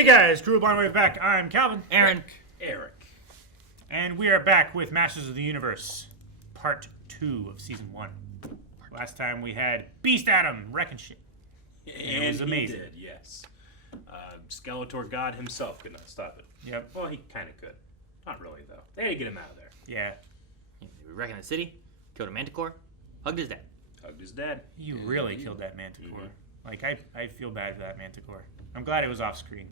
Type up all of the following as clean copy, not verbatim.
Hey guys, Crew Blind Wave back. I'm Calvin. Aaron. Eric. And we are back with Masters of the Universe, Part 2 of Season 1. Last time we had Beast Adam wrecking shit. And it was amazing. He did, yes. Skeletor God himself could not stop it. Yep. Well, he kind of could. Not really, though. They had to get him out of there. Yeah. They were wrecking the city, killed a manticore, hugged his dad. Hugged his dad. You really killed that manticore. Like, I feel bad for that manticore. I'm glad it was off screen.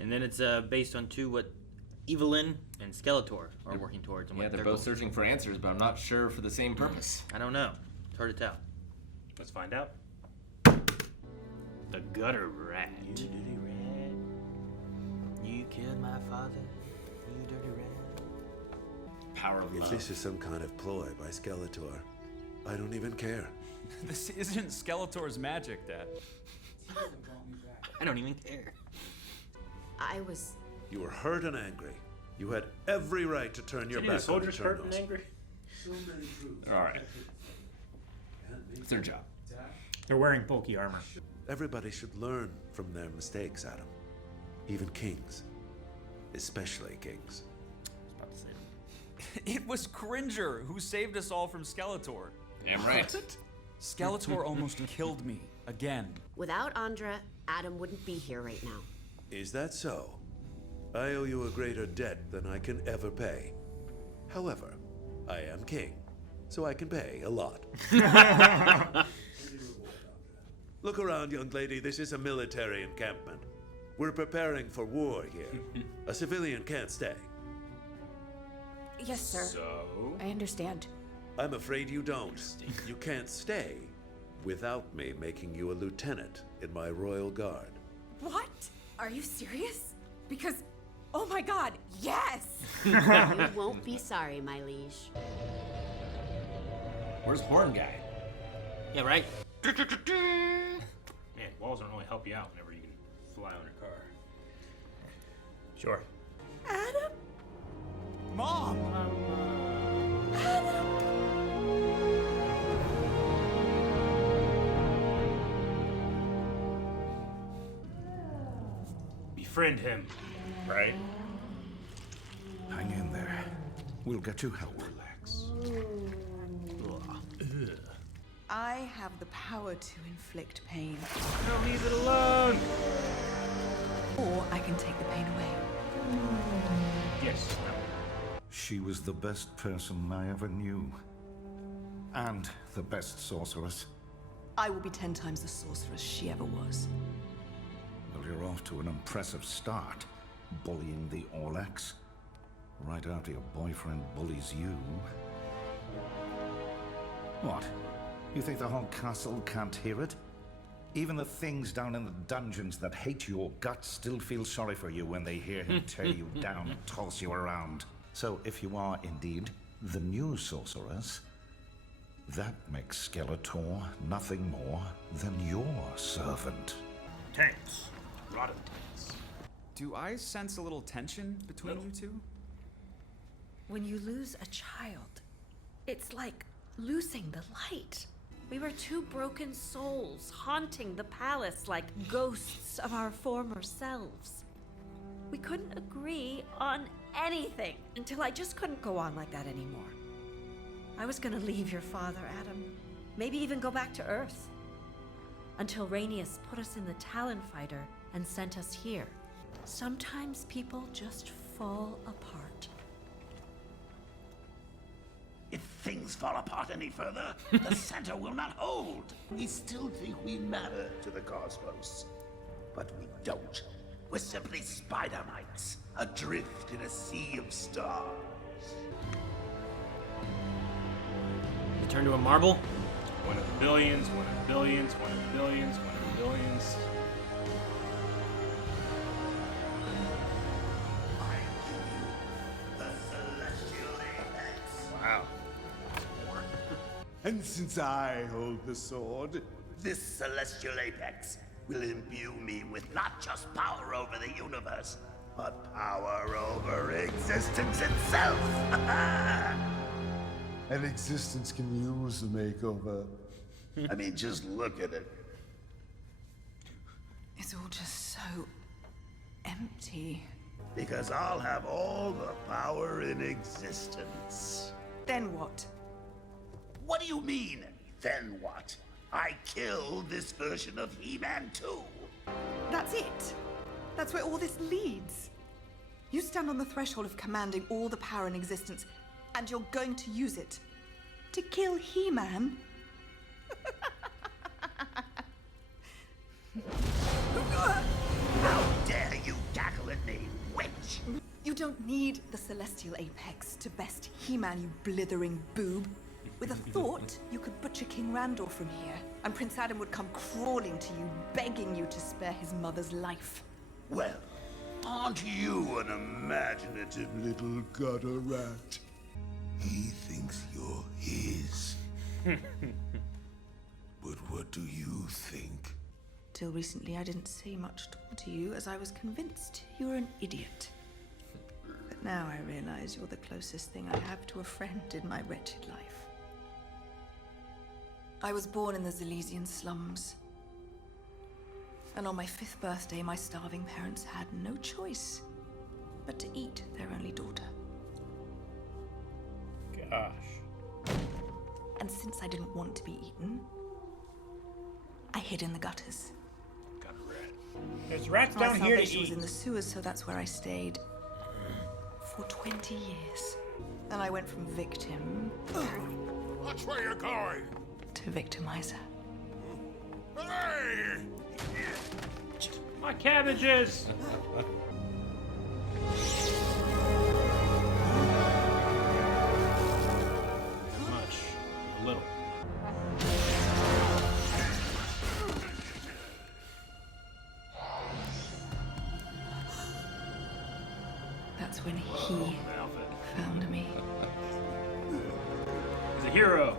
And then it's based on what Evelyn and Skeletor are working towards. And Yeah, what they're their both goals searching for answers, but I'm not sure for the same purpose. I don't know. It's hard to tell. Let's find out. The gutter rat. You dirty rat. You killed my father. You dirty rat. Power of If love. this is some kind of ploy by Skeletor, I don't even care. This isn't Skeletor's magic, Dad. I don't even care. You were hurt and angry. You had every right to turn your Any of back the on soldiers hurt and Eternals. angry? Alright. It's their job. They're wearing bulky armor. Everybody should learn from their mistakes, Adam. Even kings. Especially kings. I was about to say that. It was Cringer who saved us all from Skeletor. Damn right. Skeletor almost killed me again. Without Andra, Adam wouldn't be here right now. Is that so? I owe you a greater debt than I can ever pay. However, I am king, so I can pay a lot. Look around, young lady. This is a military encampment. We're preparing for war here. A civilian can't stay. Yes, sir. So? I understand. I'm afraid you don't. You can't stay without me making you a lieutenant in my royal guard. What? Are you serious? Because, oh my god, yes! You won't be sorry, my liege. Where's Horn Guy? Yeah, right? Man, walls don't really help you out whenever you can fly on a car. Sure. Adam? Mom! Befriend him. Right? Hang in there. We'll get you help. Relax. I have the power to inflict pain. No, leave it alone. Or I can take the pain away. Yes. She was the best person I ever knew. And the best sorceress. I will be 10 times the sorceress she ever was. Well, you're off to an impressive start. Bullying the Orlacs. Right after your boyfriend bullies you. What? You think the whole castle can't hear it? Even the things down in the dungeons that hate your guts still feel sorry for you when they hear him tear you down and toss you around. So if you are indeed the new sorceress, that makes Skeletor nothing more than your servant. Tanks. Rotten tanks. Do I sense a little tension between you two? When you lose a child, it's like losing the light. We were two broken souls haunting the palace like ghosts of our former selves. We couldn't agree on anything until I just couldn't go on like that anymore. I was gonna leave your father, Adam. Maybe even go back to Earth. Until Rainius put us in the Talon Fighter and sent us here. Sometimes people just fall apart. If things fall apart any further, the center will not hold. We still think we matter to the cosmos. But we don't. We're simply spider mites, adrift in a sea of stars. You turn to a marble? One of billions, one of billions, one of billions, one of billions. I give you the celestial apex. Wow. And since I hold the sword, this celestial apex will imbue me with not just power over the universe, but power over existence itself. And existence can use a makeover. I mean, just look at it. It's all just so empty. Because I'll have all the power in existence. Then what? What do you mean, then what? I killed this version of He-Man too. That's it. That's where all this leads. You stand on the threshold of commanding all the power in existence, and you're going to use it to kill He-Man? How dare you cackle at me, witch! You don't need the celestial apex to best He-Man, you blithering boob. With a thought, you could butcher King Randor from here, and Prince Adam would come crawling to you, begging you to spare his mother's life. Well, aren't you an imaginative little gutter rat? He thinks you're his. But what do you think? Till recently, I didn't say much to you, as I was convinced you were an idiot. But now I realize you're the closest thing I have to a friend in my wretched life. I was born in the Zalesian slums. And on my 5th birthday, my starving parents had no choice but to eat their only daughter. Gosh. And since I didn't want to be eaten, I hid in the gutters. Got a rat. There's rats My down here to salvation was eat. in the sewers, so that's where I stayed for 20 years. And I went from victim Watch where you're going! to victimizer. Hey! My cabbages! Not much. A little. That's when he Outfit. found me. He's a hero.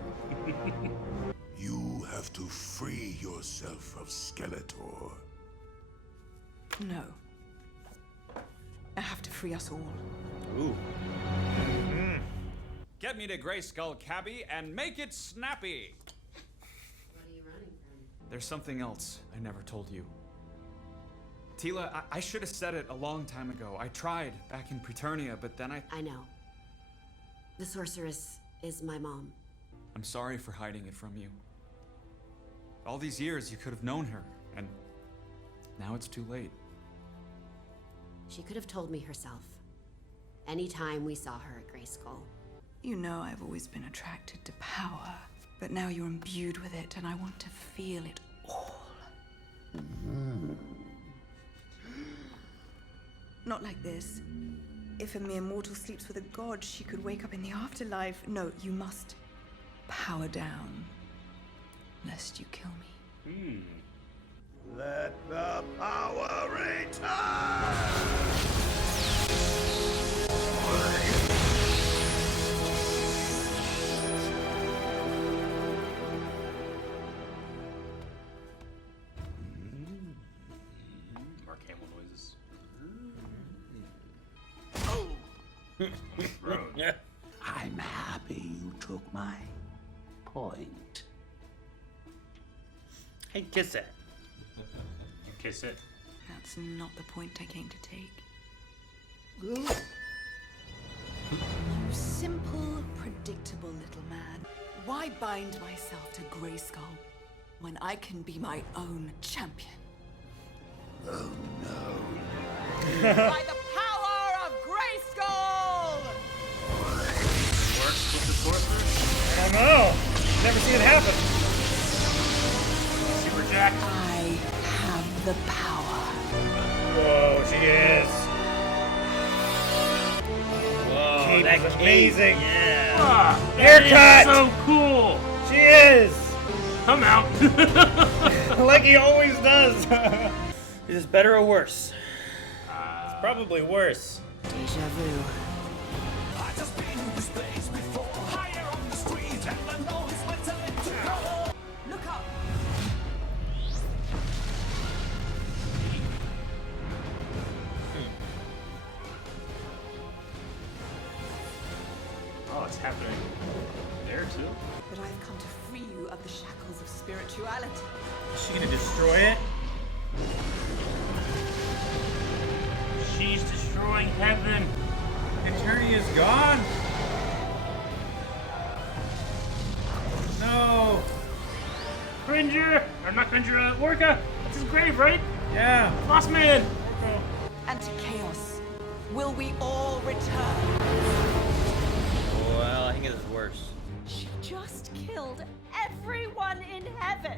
You have to free yourself of Skeletor. No. I have to free us all. Ooh. Get me to Grayskull, Cabby, and make it snappy! What are you running from? There's something else I never told you. Tila, I should have said it a long time ago. I tried back in Preternia, but then I know. The sorceress is my mom. I'm sorry for hiding it from you. All these years, you could have known her, and now it's too late. She could have told me herself. Anytime we saw her at Grayskull. You know I've always been attracted to power, but now you're imbued with it, and I want to feel it all. Not like this. If a mere mortal sleeps with a god, she could wake up in the afterlife. No, you must power down, lest you kill me. Let the power return! Mark Hamill noises. I'm happy you took my point. Hey, kiss it. You kiss it. That's not the point I came to take. Good. You simple, predictable little man. Why bind myself to Grayskull when I can be my own champion? Oh no. By the power of Grayskull! Works with the sorcerer. I don't know. Never seen it happen. Super Jack. I have the power. Whoa, she is. Whoa, Cape that is cape, amazing. Yeah. Ah, Haircut! that is so cool. She is. Come out. Like he always does. Is this better or worse? It's probably worse. Deja vu. Look up! Oh, it's happening there too. But I've come to free you of the shackles of spirituality. Is she gonna destroy it? destroying heaven. Eternia's gone. No. Cringer! Or not Cringer, Orca! That's his grave, right? Yeah. Boss man! And to chaos, will we all return? Well, I think it is worse. She just killed everyone in heaven.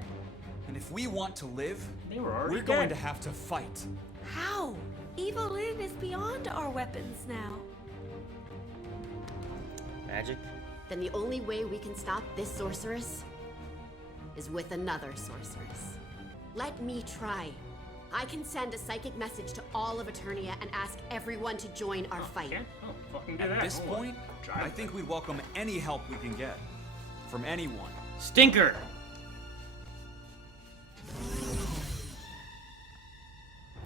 And if we want to live, They were already we're going dead. to have to fight. How? Evelyn is beyond our weapons now. Magic? Then the only way we can stop this sorceress is with another sorceress. Let me try. I can send a psychic message to all of Eternia and ask everyone to join our fight. Okay. Oh, fucking do At that. this Hold on. point, Drive. I think we'd welcome any help we can get. From anyone. Stinker!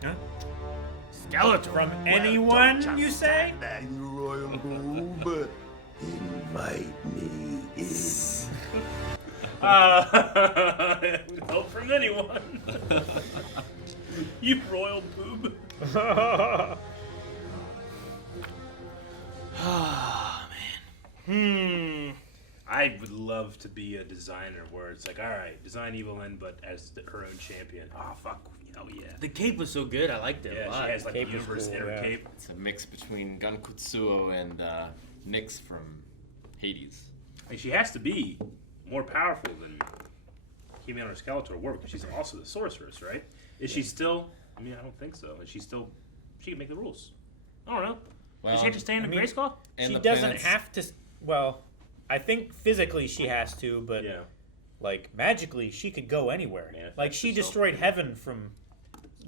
Huh? Skeletor. From anyone, you say? There, you royal boob. Invite me in. Help from anyone. You royal boob. Oh, man. I would love to be a designer where it's like, all right, design Evelyn, but as her own champion. Oh, fuck. Hell yeah. The cape was so good, I liked it a Yeah, lot. she has like the Cape is universe cool, in her yeah. cape. It's a mix between Gankutsuo and Nyx from Hades. Like, she has to be more powerful than He-Man or Skeletor were because she's also the sorceress, right? Is she still? I mean, I don't think so. Is she still? She can make the rules. I don't know. Well, Does she have to stay in the Grayskull? and She the doesn't planets- have to. Well, I think physically she has to, but Yeah. like magically she could go anywhere. Manifest Like she herself. destroyed heaven from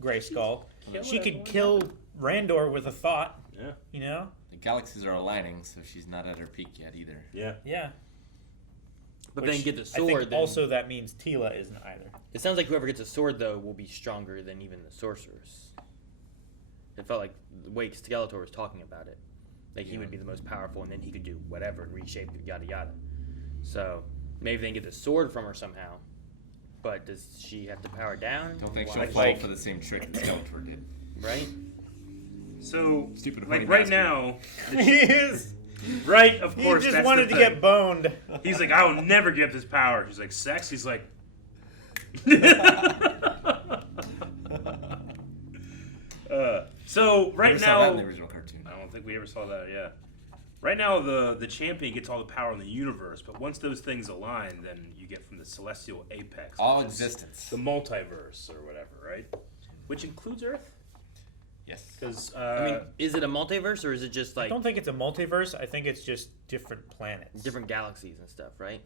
Grayskull. She could kill Randor with a thought. Yeah. You know? The galaxies are aligning, so she's not at her peak yet either. Yeah. Yeah. But Which then get the I sword. think then also that means Tila isn't either. it sounds like whoever gets a sword though will be stronger than even the sorceress. It felt like the way Skeletor was talking about it, like he would be the most powerful, and then he could do whatever and reshape yada yada. So maybe they can get the sword from her somehow. But does she have to power down? Don't think Why- she'll fall for the same trick that Skeletor did. Right? So, Stupid like honey right bastard. now, He is. right? Of He course, just that's wanted the to thing. get boned. He's like, I will never give this power. She's like, sex. He's like. So right Never saw now, that in the original cartoon. I don't think we ever saw that. Yeah. Right now, the champion gets all the power in the universe, but once those things align, then you get from the celestial apex, All which is existence. the multiverse or whatever, right? Which includes Earth, Yes. because I mean, is it a multiverse or is it just I like don't think it's a multiverse. I think it's just different planets. different galaxies and stuff, right?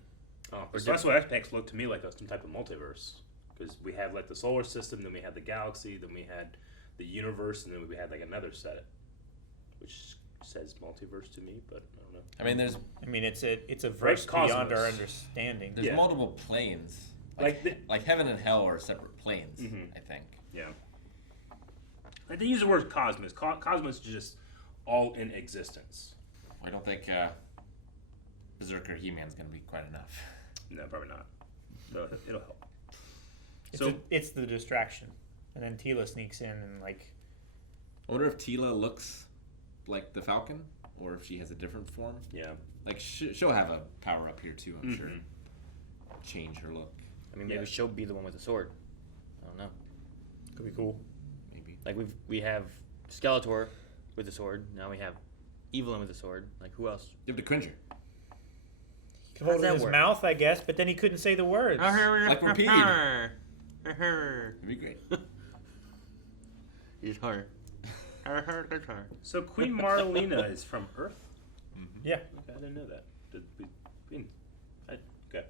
the celestial apex looked to me like some type of multiverse, because we have like the solar system, then we had the galaxy, then we had the universe, and then we had like another set, which says multiverse to me, but I don't know. I mean, there's I mean, it's a verse Cosmos. beyond our understanding. there's Yeah. multiple planes. Like Like heaven and hell are separate planes. Mhm. I think. Yeah. Like they use the word cosmos. Cosmos is just all in existence. I don't think Berserker He-Man's gonna be quite enough. No, probably not. So it'll help. It's the distraction, and then Tila sneaks in and like. I wonder if Tila looks like the Falcon, or if she has a different form. Yeah. Like she'll have a power up here too, I'm sure. Mhm. Change her look. I mean, maybe Yeah. she'll be the one with the sword. I don't know. Could be cool. Maybe. Like we have Skeletor with the sword. Now we have Evelyn with the sword. Like who else? You have the Cringer. Could hold it that in his work? mouth, I guess, but then he couldn't say the words. Like Rapide. That'd be great. He's hard. So Queen Marlena is from Earth? Yeah. Okay, I didn't know that. Okay.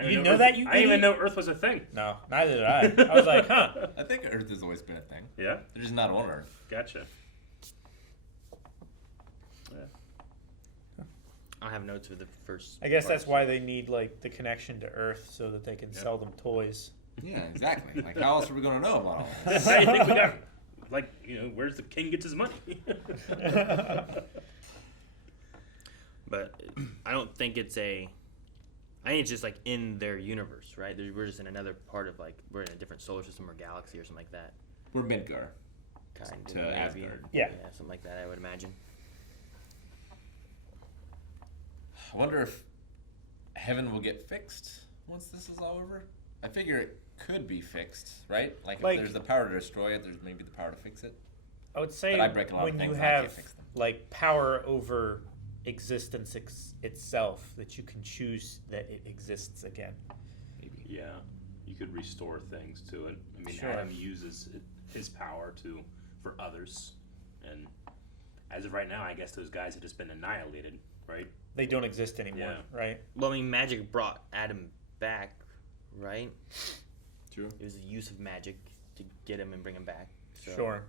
You didn't know that, you I didn't even idiot? know Earth was a thing. No, neither did I. I was like, huh. I think Earth has always been a thing. Yeah? They're just not on Earth. Gotcha. I have notes for the first. I guess part. that's why they need like the connection to Earth so that they can sell them toys. Yeah, exactly. Like how else are we gonna know about all this? I think we got, like, where's the king gets his money? But I don't think it's a. I think it's just like in their universe, right? We're just in another part of we're in a different solar system or galaxy or something like that. We're Midgar. kind to of, maybe. Asgard. Yeah. Something like that, I would imagine. I wonder if heaven will get fixed once this is all over. I figure it could be fixed, right? Like, Like- if there's the power to destroy it, there's maybe the power to fix it. I would say But I break a lot of when you things and I can't have fix them. like power over existence itself, that you can choose that it exists again. Yeah, you could restore things to it. I mean, Sure. Adam uses his power for others, and as of right now, I guess those guys have just been annihilated, right? They don't exist anymore, Yeah. right? Well, I mean, magic brought Adam back, right? True. It was the use of magic to get him and bring him back. So, Sure.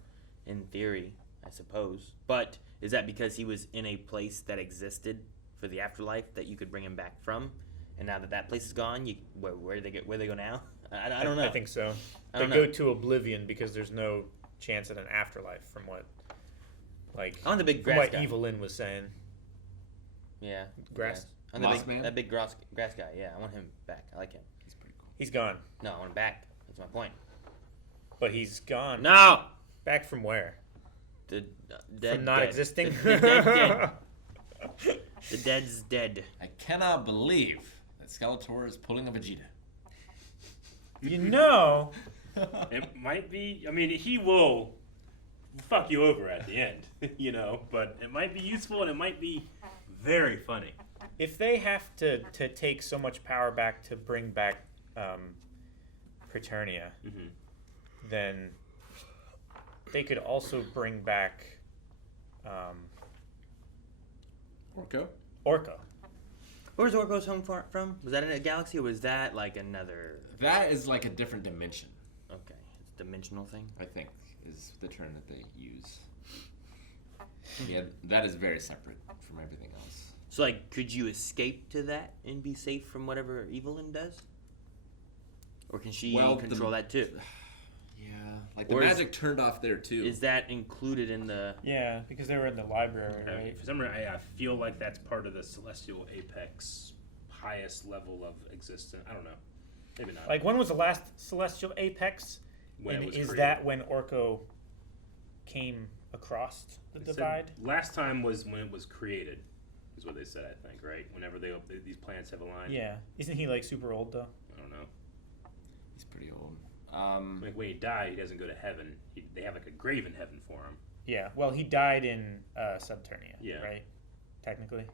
in theory, I suppose. But is that because he was in a place that existed for the afterlife that you could bring him back from? And now that that place is gone, where they go now? I don't know. I think so. I They don't go know. to oblivion because there's no chance at an afterlife, from what, like, I want the big from grass what guy. Evelyn was saying. Yeah. Grass. I'm the Moss big, Man? that big grass guy. Yeah, I want him back. I like him. He's pretty cool. He's gone, No, I want him back. That's my point. but he's gone. No. Back from where? The dead. From not dead. existing. The dead dead. The dead's dead. I cannot believe that Skeletor is pulling a Vegeta. You know, It might be. I mean, he will fuck you over at the end, you know. But it might be useful, and it might be very funny. if they have to take so much power back to bring back Preternia, Mm-hmm. then they could also bring back Orko? Orko. Where's Orko's home from? Was that in a galaxy, or was that like another? That is like a different dimension, Okay, it's a dimensional thing. I think, is the term that they use. Yeah, that is very separate from everything else. So, like, could you escape to that and be safe from whatever Evelyn does? Or can she control that too? Yeah, like the Or is- magic turned off there too. Is that included in the? Yeah, because they were in the library, right? For some reason, I feel like that's part of the celestial apex, highest level of existence. I don't know. Maybe not. Like, when was the last celestial apex? When it And was is created. that when Orko came across the They said divide? last time was when it was created, is what they said. I think, right? Whenever these planets have aligned. Yeah. Isn't he like super old though? I don't know. He's pretty old. Like when he died, he doesn't go to heaven. They have like a grave in heaven for him. Yeah. Well, he died in Subternia. Yeah. Right. Technically.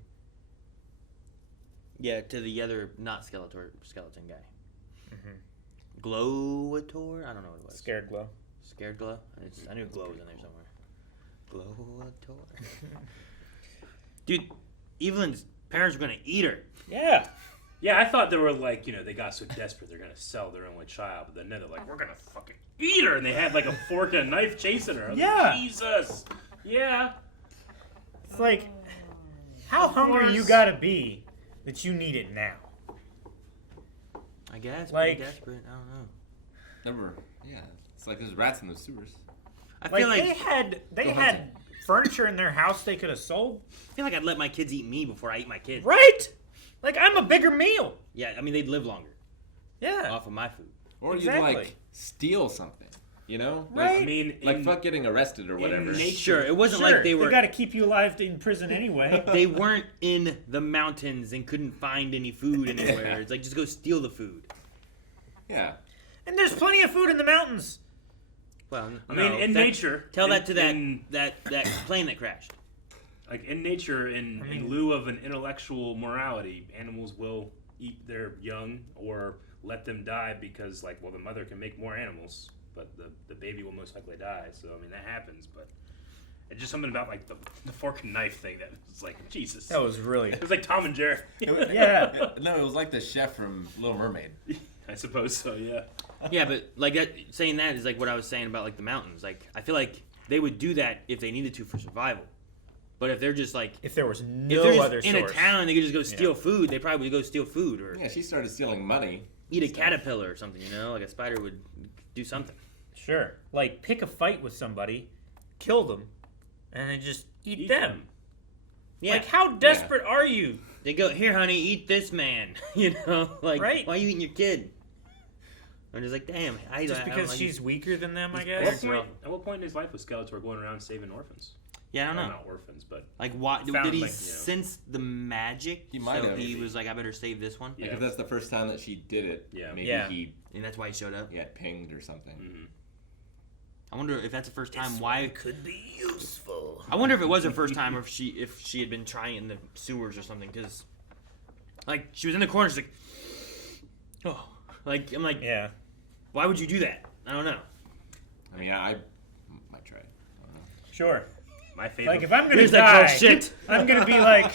Yeah, to the other not skeleton guy. Mm-hmm. Glowator? I don't know what it was. Scared Glow. Scared Glow? I knew Glow was in there somewhere. Glowator. Dude, Evelyn's parents were gonna eat her. Yeah. Yeah, I thought they were like, they got so desperate they're gonna sell their only child, but then they're like, we're gonna fucking eat her, and they had like a fork and a knife chasing her. I was like, Yeah. Jesus. Yeah. It's like, how hungry course. you gotta be that you need it now? I guess. Like- Pretty desperate. I don't know. Never. Yeah, it's like there's rats in the sewers. I feel like they Go had hunting. furniture in their house they could have sold. I feel like I'd let my kids eat me before I eat my kids. Right? Like, I'm a bigger meal. Yeah, I mean they'd live longer Yeah. off of my food. Or Exactly. you'd like steal something, you know? Right. I mean, Like fuck getting arrested or whatever. nature- Sure, it wasn't Sure, like they were. They gotta keep you alive in prison anyway. They weren't in the mountains and couldn't find any food anywhere. It's like just go steal the food. Yeah. And there's plenty of food in the mountains. Well, I mean, in nature. Tell that in- to that in- that plane that crashed. Like in nature, in lieu of an intellectual morality, animals will eat their young or let them die because, like, well, the mother can make more animals, but the baby will most likely die. So I mean that happens, but it's just something about like the fork and knife thing that was like Jesus. That was really. It was like Tom and Jerry. Yeah. No, it was like the chef from Little Mermaid. I suppose so. Yeah. Yeah, but like that, saying that is like what I was saying about like the mountains. Like I feel like they would do that if they needed to for survival. But if they're just like If there was if no they're just other in source. a town, they could just go steal food. They probably would go steal food or Yeah, she started stealing money. eat a caterpillar or something. You know, like a spider would do something. Sure. Like, pick a fight with somebody, kill them, and then just eat, Eat them. them. Yeah, Like, how desperate are you? they go here, honey, eat this man. You know, like Right. why are you eating your kid? I'm just like, damn. Just because she's weaker than them, I At guess. what point in his life was Skeletor going around saving orphans? Yeah, I don't know. Not orphans, but like, why did he sense the magic? He might have. He was like, I better save this one. Like if that's the first time that she did it, maybe he and that's why he showed up. Yeah, pinged or something. Mm-hmm. I wonder if that's the first time. Why it could be useful. I wonder if it was her first time, or if she had been trying in the sewers or something. Because, like, she was in the corner. She's like, oh, like I'm like, yeah. Why would you do that? I don't know. I mean, I might try it. Sure. My favorite. Like if I'm gonna Here's die, that shit. I'm gonna be like,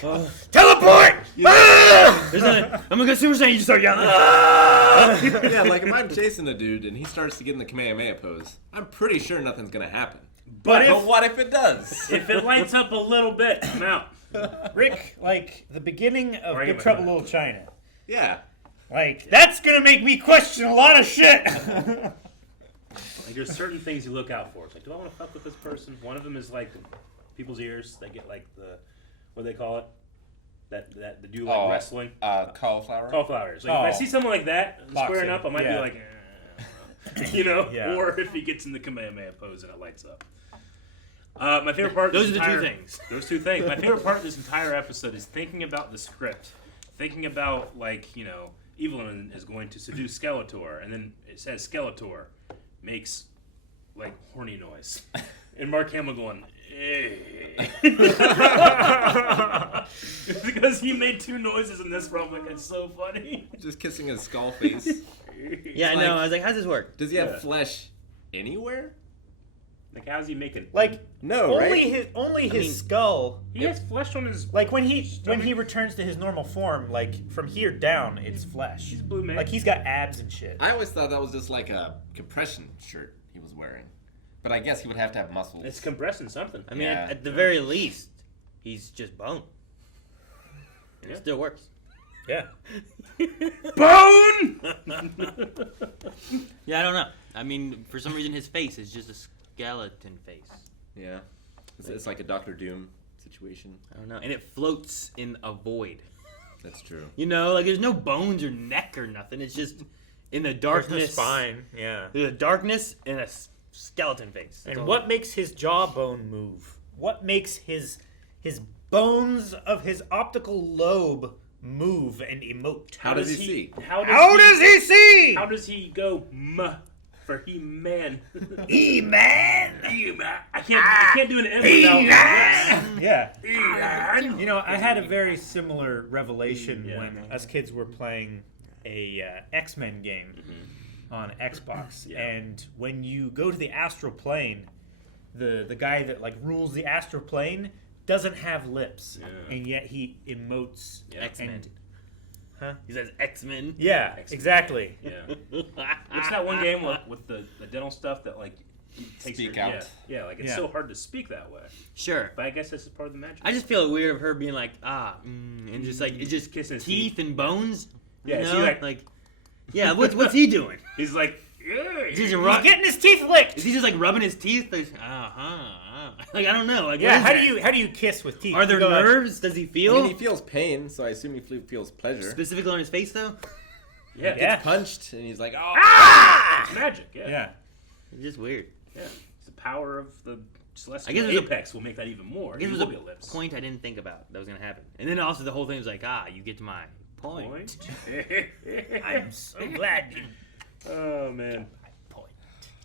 teleport! Ah! I'm gonna go Super Saiyan. You just start yelling. Ah! Yeah, like if I'm chasing a dude and he starts to get in the Kamehameha pose, I'm pretty sure nothing's gonna happen. But what if it does? If it lights up a little bit, I'm out. Rick, like the beginning of Big Trouble in Little China. Yeah. Like that's gonna make me question a lot of shit. Like there's certain things you look out for. It's like, do I want to fuck with this person? One of them is like people's ears. They get like the what do they call it? That they do like wrestling. Cauliflower. Cauliflowers. Like if I see someone like that squaring up, I might be like, you know, Yeah. or if he gets in the Kamehameha pose and it lights up. My favorite part. Those are the two things. Those two things. My favorite part of this entire episode is thinking about the script, thinking about like Evelyn is going to seduce Skeletor, and then it says Skeletor makes like horny noise, and Mark Hamill going, "Hey," because he made two noises in this film. Like it's so funny. Just kissing his skull face. Yeah, I know. I was like, how's this work? Does he have flesh anywhere? Like how's he making? Like no, only his skull. He has flesh on his. Like when he returns to his normal form, like from here down, it's flesh. He's a blue man. Like he's got abs and shit. I always thought that was just like a compression shirt he was wearing, but I guess he would have to have muscles. It's compressing something. I mean, at the very least, he's just bone. And it still works. Yeah. Bone. Yeah, I don't know. I mean, for some reason, his face is just a skeleton face. Yeah. It's like a Doctor Doom situation. I don't know. And it floats in a void. That's true. Like there's no bones or neck or nothing. It's just in the darkness. There's the spine. Yeah. There's a darkness and a skeleton face. And what makes his jawbone move? What makes his bones of his optical lobe move and emote? How does he see? How does he see? How does he go for He-Man? He-Man. He-Man. I can't do an M without Yeah. I had a very similar revelation when us kids were playing a X-Men game on Xbox, and when you go to the astral plane, the guy that like rules the astral plane doesn't have lips, and yet he emotes X-Men. Huh? He says X-Men. Yeah, exactly. Yeah. What's that one game with the dental stuff that like takes speak your, out? Yeah, like it's so hard to speak that way. Sure. But I guess this is part of the magic. I just feel weird of her being like, and just like it's just kissing his teeth and bones. Yeah, you see, know? like yeah, what's he doing? He's like, He's getting his teeth licked. Is he just like rubbing his teeth? Like, like I don't know. Like, yeah, how do you kiss with teeth? Are there nerves? Does he feel? I mean, he feels pain, so I assume he feels pleasure. Specifically on his face, though. Yeah, gets punched, and he's like, "Oh, it's magic." Yeah, It's just weird. Yeah, it's the power of the celestial I guess there's apex will make that even more. I guess It there's will a be lips. point I didn't think about that was gonna happen, and then also the whole thing was like, you get to my point. I'm so glad you. Oh man.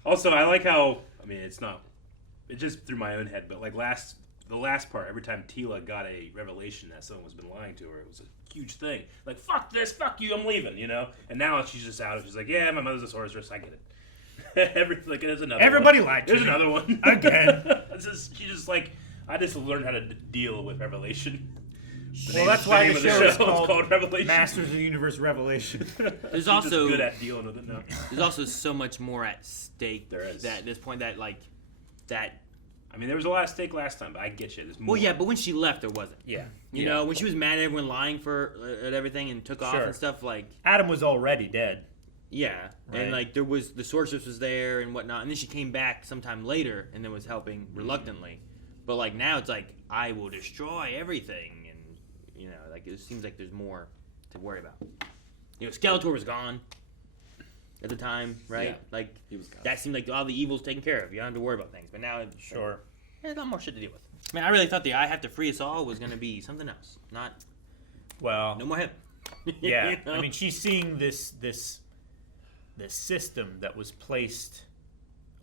Also, I like how it's just through my own head, but like the last part, every time Tila got a revelation that someone was been lying to her, it was a huge thing. Like, fuck this, fuck you, I'm leaving, And now she's just out. She's like, yeah, my mother's a sorceress, I get it. There's another Everybody one. lied to There's me. another one. Again. She's just like, I just learned how to deal with revelation. Well, that's why the show is called Revelation. Masters of the Universe Revelation. There's She's also just good at dealing with it now. There's also so much more at stake. There is. That at this point that. I mean, there was a lot at stake last time, but I get you. There's more. Well, yeah, but when she left, there wasn't. Yeah. You know, when she was mad at everyone lying at everything and took off and stuff, like Adam was already dead. Yeah, Right. and like there was the sorceress was there and whatnot, and then she came back sometime later and then was helping reluctantly. But like now it's like I will destroy everything, and like it seems like there's more to worry about. Skeletor was gone. at the time, right? Yeah. Like He was gone. that seemed like all the evil's taken care of. You don't have to worry about things. But now, Sure. there's a lot more shit to deal with. Man, I really thought the I have to free us all was gonna be something else. Not Well, no more him. yeah. You know? I mean, she's seeing this system that was placed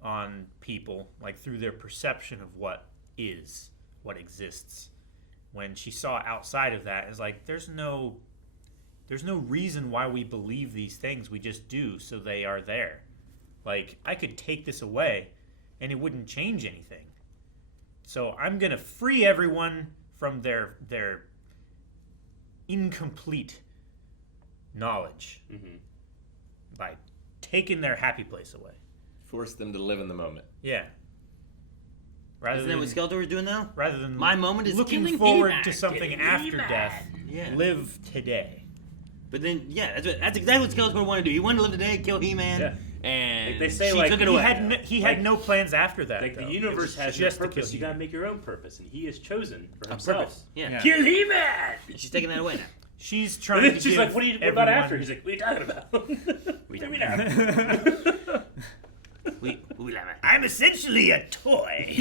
on people, like through their perception of what is, what exists. When she saw outside of that, it's like there's no reason why we believe these things. We just do, so they are there. Like, I could take this away, and it wouldn't change anything. So I'm gonna free everyone from their incomplete knowledge by taking their happy place away. Force them to live in the moment. Yeah. Rather Isn't that what Skeletor was doing now? rather than My moment is looking killing forward He-Man, to something killing after He-Man. death, Yeah. live today. But then, yeah, that's exactly what Skeletor wanted to do. He wanted to live today, kill He-Man, Yeah. and Like they say, she like, took it He away. had no plans after that. Like though. the universe It's has just no to kill purpose. You He-Man. gotta make your own purpose, and he has chosen for On himself. purpose. Yeah. Yeah. Kill He-Man. She's taking that away now. She's And trying then to she's give like, "What about everyone- after?" He's like, "What are you talking about?" We What do don't know. We love it. I'm essentially a toy.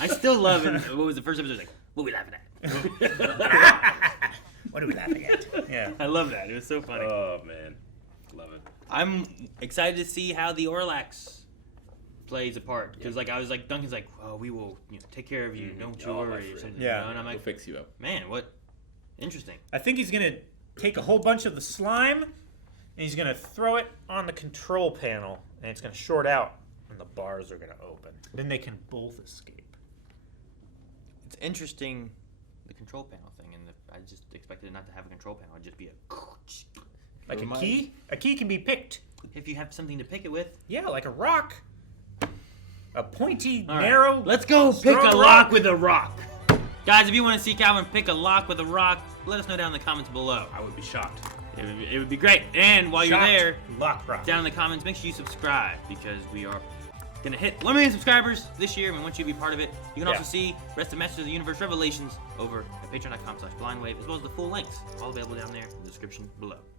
I still love it. What was the first episode? Like, what we laughing at? What are we laughing at? Yeah. I love that. It was so funny. Oh man, love it. I'm excited to see how the Orlax plays a part because, like, I was like, Duncan's like, "Oh, we will, take care of you. Don't you Oh, my worry." Or friend. something. Yeah. And I'm We'll like, fix you up. man, what? Interesting. I think he's gonna take a whole bunch of the slime and he's gonna throw it on the control panel, and it's gonna short out, and the bars are gonna open. Then they can both escape. It's interesting, the control panel thing, and I just expected it not to have a control panel. It'd just be Like a Remind- key? A key can be picked. if you have something to pick it with. Yeah, like a rock. A pointy, All right, narrow. let's go pick strong a lock with a rock. Guys, if you want to see Calvin pick a lock with a rock, let us know down in the comments below. I would be shocked. It would be great. And while you're Shocked there, lock rock. down in the comments, make sure you subscribe because we are gonna hit 1 million subscribers this year, and we want you to be part of it. You can also Yeah. see Rest of Masters of the Universe Revelations over at patreon.com/blindwave, as well as the full links, all available down there in the description below.